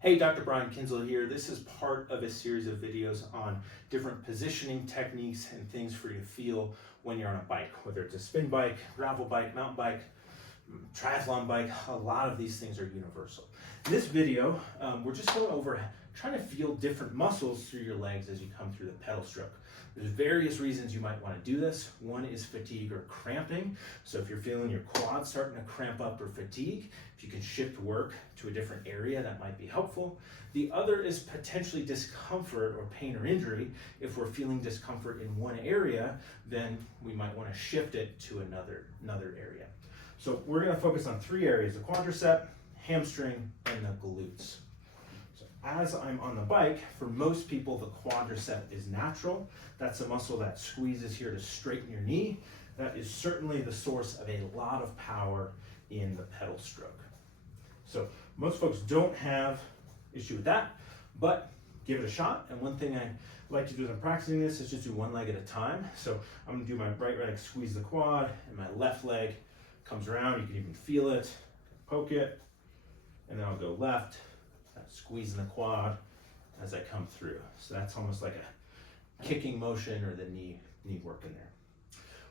Hey, Dr. Brian Kinsel here. This is part of a series of videos on different positioning techniques and things for you to feel when you're on a bike, whether it's a spin bike, gravel bike, mountain bike, triathlon bike. A lot of these things are universal. In this video, we're just going over trying to feel different muscles through your legs as you come through the pedal stroke. There's various reasons you might want to do this. One is fatigue or cramping. So if you're feeling your quads starting to cramp up or fatigue, if you can shift work to a different area, that might be helpful. The other is potentially discomfort or pain or injury. If we're feeling discomfort in one area, then we might want to shift it to another area. So we're going to focus on three areas: the quadricep, hamstring, and the glutes. So as I'm on the bike, for most people, the quadricep is natural. That's a muscle that squeezes here to straighten your knee. That is certainly the source of a lot of power in the pedal stroke. So most folks don't have issue with that, but give it a shot. And one thing I like to do as I'm practicing this is just do one leg at a time. So I'm gonna do my right leg, squeeze the quad, and my left leg comes around. You can even feel it, poke it, and then I'll go left, squeezing the quad as I come through. So that's almost like a kicking motion or the knee work in there.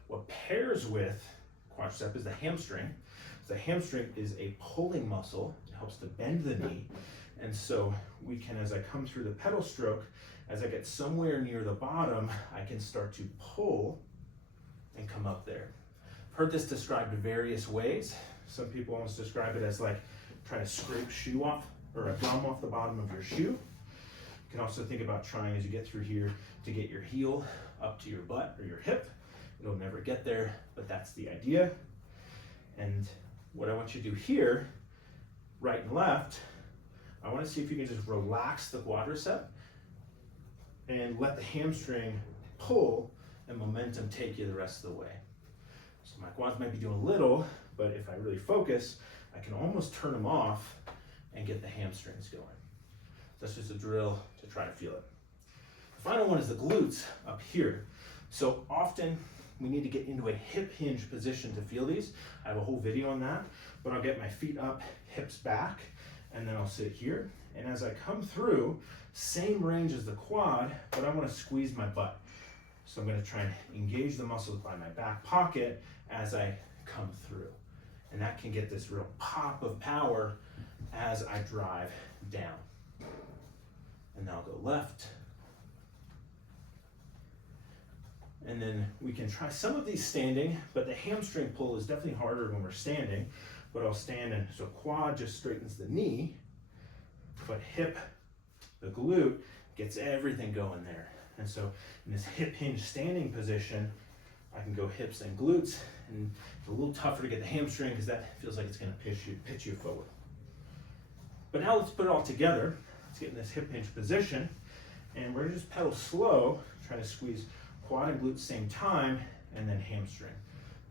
What pairs with quadricep is the hamstring. The hamstring is a pulling muscle. It helps to bend the knee. And so we can, as I come through the pedal stroke, as I get somewhere near the bottom, I can start to pull and come up there. I've heard this described various ways. Some people almost describe it as like trying to scrape shoe off or a gum off the bottom of your shoe. You can also think about trying, as you get through here, to get your heel up to your butt or your hip. It'll never get there, but that's the idea. And what I want you to do here, right and left, I want to see if you can just relax the quadricep and let the hamstring pull and momentum take you the rest of the way. So my quads might be doing a little, but if I really focus, I can almost turn them off and get the hamstrings going. That's just a drill to try to feel it. The final one is the glutes up here. So often we need to get into a hip hinge position to feel these. I have a whole video on that, but I'll get my feet up, hips back, and then I'll sit here. And as I come through, same range as the quad, but I want to squeeze my butt. So I'm going to try and engage the muscles by my back pocket as I come through. And that can get this real pop of power as I drive down. And now I'll go left. And then we can try some of these standing, but the hamstring pull is definitely harder when we're standing. But I'll stand, and so quad just straightens the knee, but hip, the glute, gets everything going there. And so in this hip hinge standing position, I can go hips and glutes, and it's a little tougher to get the hamstring because that feels like it's going to pitch you forward. But now let's put it all together. Let's get in this hip hinge position, and we're going to just pedal slow, trying to squeeze quad and glute same time, and then hamstring.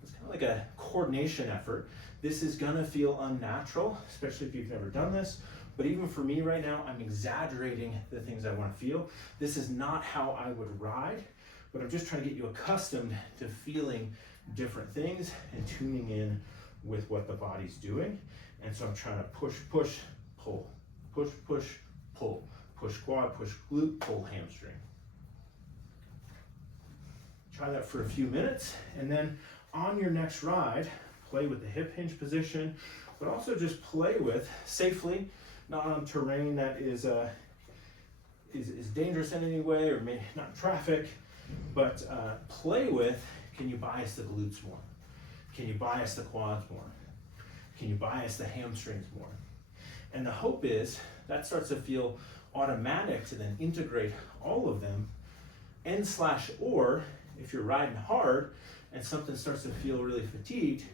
It's kind of like a coordination effort. This is gonna feel unnatural, especially if you've never done this, but even for me right now, I'm exaggerating the things I wanna feel. This is not how I would ride, but I'm just trying to get you accustomed to feeling different things and tuning in with what the body's doing. And so I'm trying to push, push, pull, push, push, pull, push quad, push glute, pull hamstring. Try that for a few minutes, and then on your next ride, play with the hip hinge position, but also just play with safely, not on terrain that is dangerous in any way, or maybe not traffic, but play with, can you bias the glutes more? Can you bias the quads more? Can you bias the hamstrings more? And the hope is that starts to feel automatic to then integrate all of them, or if you're riding hard and something starts to feel really fatigued,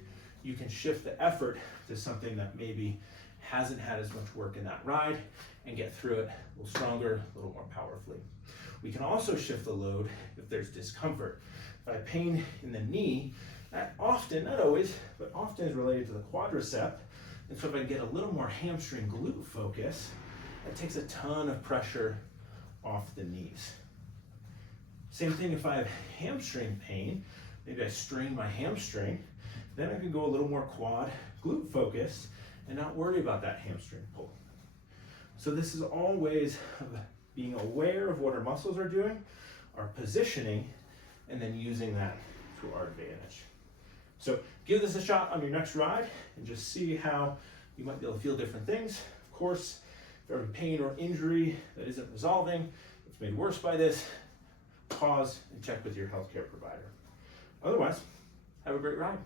you can shift the effort to something that maybe hasn't had as much work in that ride and get through it a little stronger, a little more powerfully. We can also shift the load if there's discomfort. If I have pain in the knee, that often, not always, but often is related to the quadricep. And so if I can get a little more hamstring glute focus, that takes a ton of pressure off the knees. Same thing if I have hamstring pain, maybe I strain my hamstring, then I can go a little more quad glute focus and not worry about that hamstring pull. So this is all ways of being aware of what our muscles are doing, our positioning, and then using that to our advantage. So give this a shot on your next ride and just see how you might be able to feel different things. Of course, if you have any pain or injury that isn't resolving, it's made worse by this, pause and check with your healthcare provider. Otherwise, have a great ride.